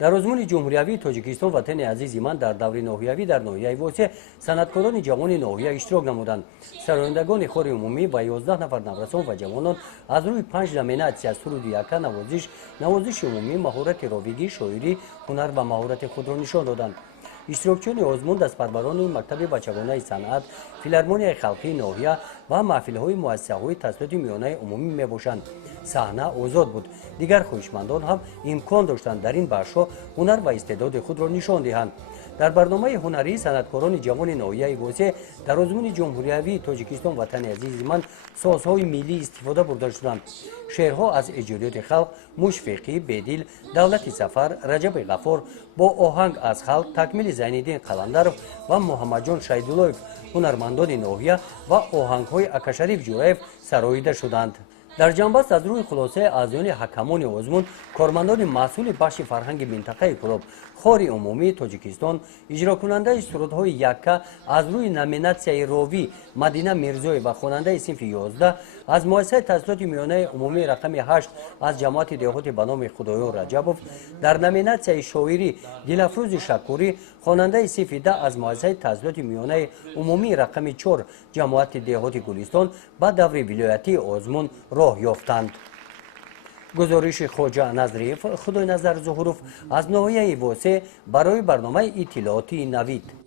дар озмуни ҷумҳуриявии тоҷикистон ватани азизи ман дар даври ноҳиявӣ дар ноҳияи восеъ санъаткорони ҷавони ноҳия иштирок намуданд. сарояндагони хори умумӣ ва 11 нафар наврасон ва ҷавонон аз рӯи 5 номинатсия суруди яка навозиши умумӣ, маҳорати ровигӣ, шоирӣ, ҳунар ва маҳорати худро нишон доданд. иштирокчиёни озмун дастпарварони мактаби бачагонаи санъат, филармонияи халқии ноҳия ва маҳфилҳои муассисаҳои таҳсилоти миёнаи умумӣ мебошанд. саҳна озод буд. дигар хоҳишмандон ҳам имкон доштанд дар ин бахшҳо ҳунар ва истеъдоди худро нишон диҳанд. дар барномаи ҳунарии санъаткорони ҷавони ноҳияи восеъ дар озмуни ҷумҳуриявии тоҷикистон ватани азизи ман созҳои миллӣ истифода бурда шуданд. шеърҳо аз эҷодиёти халқ мушфиқӣ, бедил, давлати сафар, раҷаби ғаффор, бо оҳанг аз халқ, такмили зайниддин қаландаров ва муҳаммадҷон шайдуллоев, ҳунармандони ноҳия ва оҳангҳои акашариф ҷураев сароида шуданд. дар ҷанбаст аз рӯи хулосаи аъзоёни ҳакамони озмун, кормандони масъули бахши фарҳанги минтақаи клуб, хори умумии тоҷикистон, иҷрокунандаи сурудҳои якка аз рӯи номинатсияи ровӣ Мадина Мирзоев ва хонандаи синфи 11 аз муассисаи таҳсилоти миёнаи умумии рақами 8 аз ҷамоати деҳоти ба номи Худоёр Раҷабов, дар номинатсияи шоирӣ Дилафрӯзи Шакурӣ, хонандаи синфи 10 аз муассисаи таҳсилоти миёнаи умумии рақами 4 ҷамоати деҳоти Гулистон ба даври вилоятии озмун роҳ ёфтанд. гузориши Хоҷа Назриев, Худойназар Зуҳуров аз ноҳияи восеъ барои барномаи иттилоотии Навид.